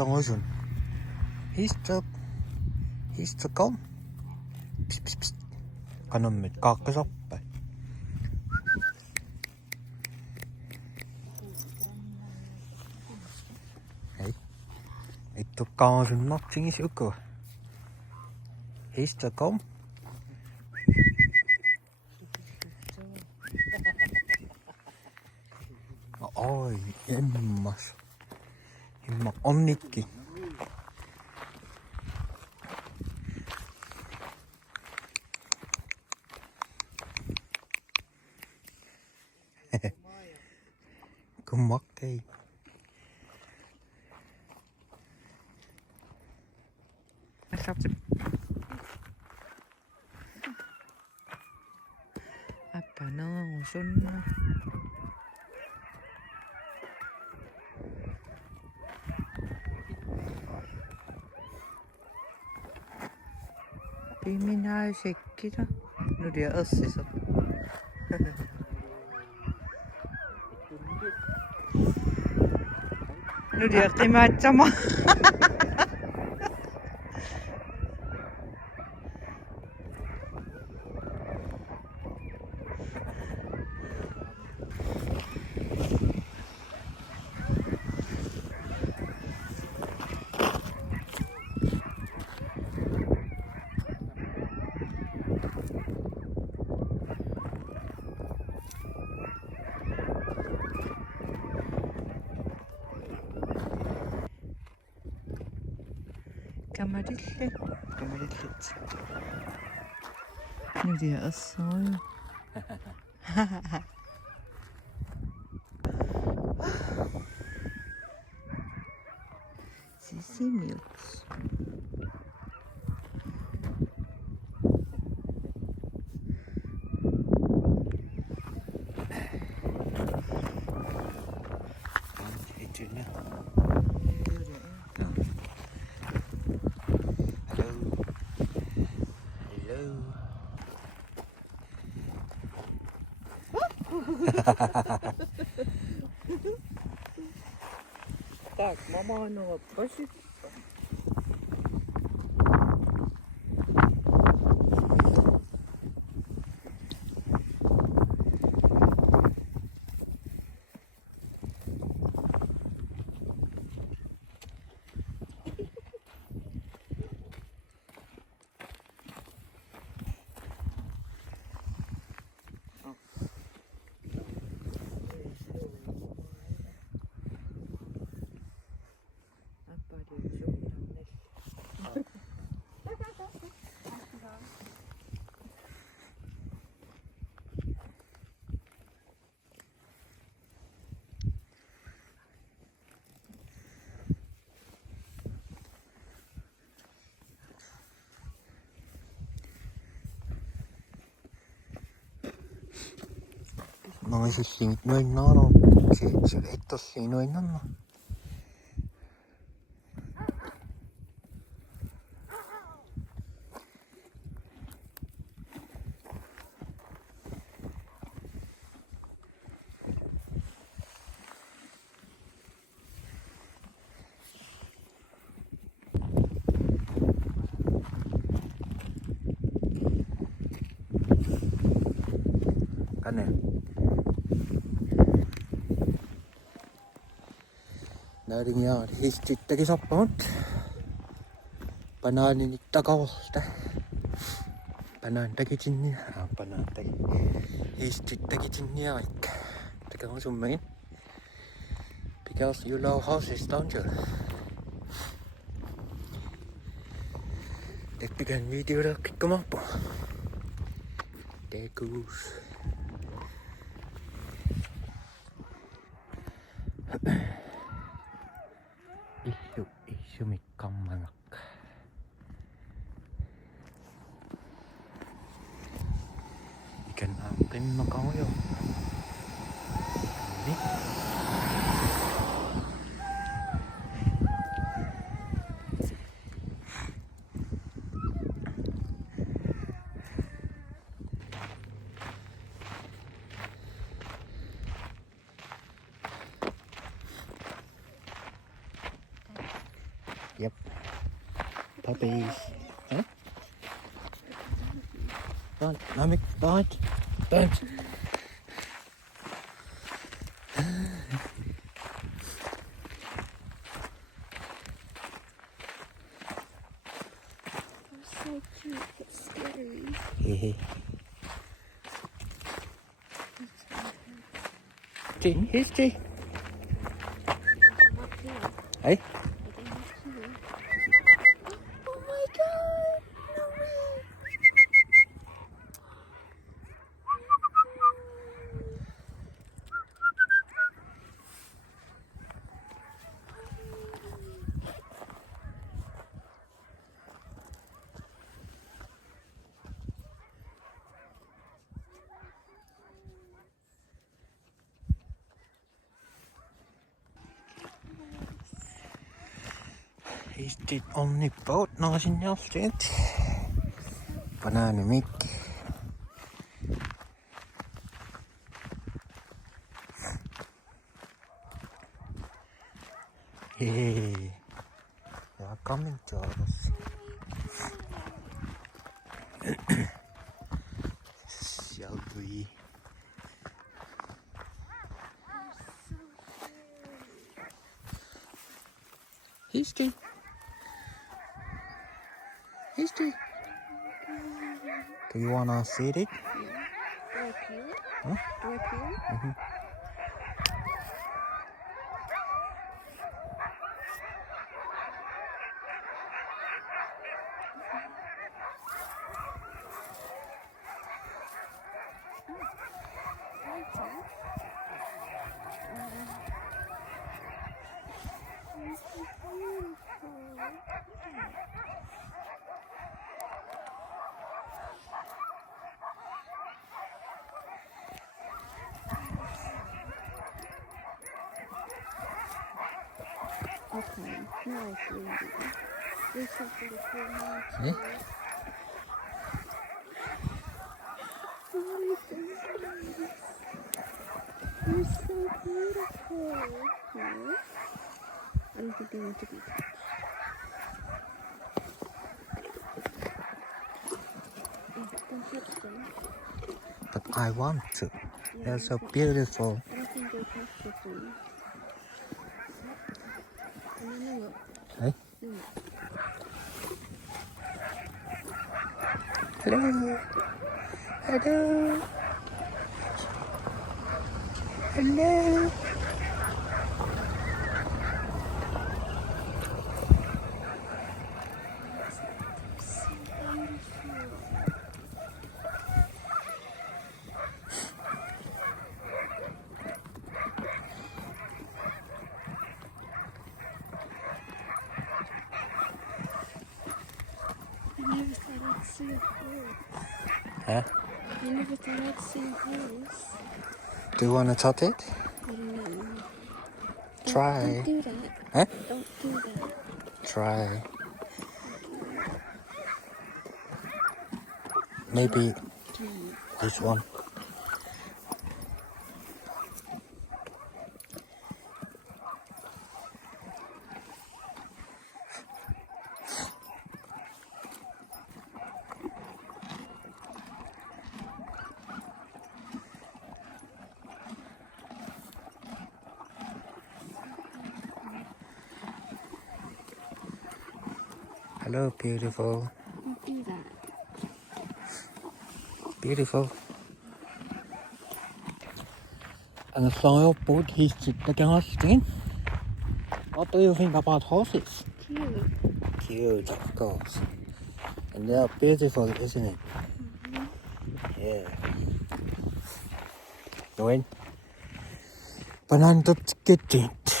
Dangosun. Histä kom. Pst, pst, pst. Kanon mit kaakkasoppe. Hei. Vittu kaasun maksingis uku. Histä kom. Oi, emmas. Himma onnikki. Kummakkei. Apa nousun? Minä sekkitä. Nu det är össisar. Nu det är klimatsamma. Kamarille. Nu det är össar. Sisimilts. Так, мама ну просит. No ei siis siinä noin no. Se ei tossa noin no. Kanne. Näin ja histittäkin soppanut. Banaanin takavalta. Banaan teki sinne. Banaan teki. Histittäkin sinne vaikka. Teka on sun main. Because you know horses, don't you? Teknikän videoda kikkamappu. Tekus. Isu mikkammanakka. Ikan akin makao yo. Ni. Yep. Puppies. Huh? Don't, Namek, don't. Don't. So cute, but scary. Yeah. Here's G. Hey? Oh my god! No way! He's the only boat nice in the street. Banana milk. Hey, they are coming to us. Shall we? History. History. Do you wanna see it? Do I peel it? Huh? Do I peel it? Mm-hmm. Okay, now I see it. There's something cool now too. Yeah? Oh my goodness. They're so beautiful. No? I don't think they want to be touched. Don't touch them. But I want to. Yeah, They're so but beautiful. I don't think they touch the thing. No, no. Hey? No. Hello. Hello. Hello. I never thought I'd see a horse. Huh? I never thought I'd see a horse. Do you wanna touch it? I don't know. Try. Don't do that. Huh? Don't do that. Try. Maybe this one. Hello, beautiful. Don't do that. Beautiful. And the soil boat is taking us in. What do you think about horses? Cute. Cute, of course. And they are beautiful, isn't it? Yeah. Go in. Banana get it.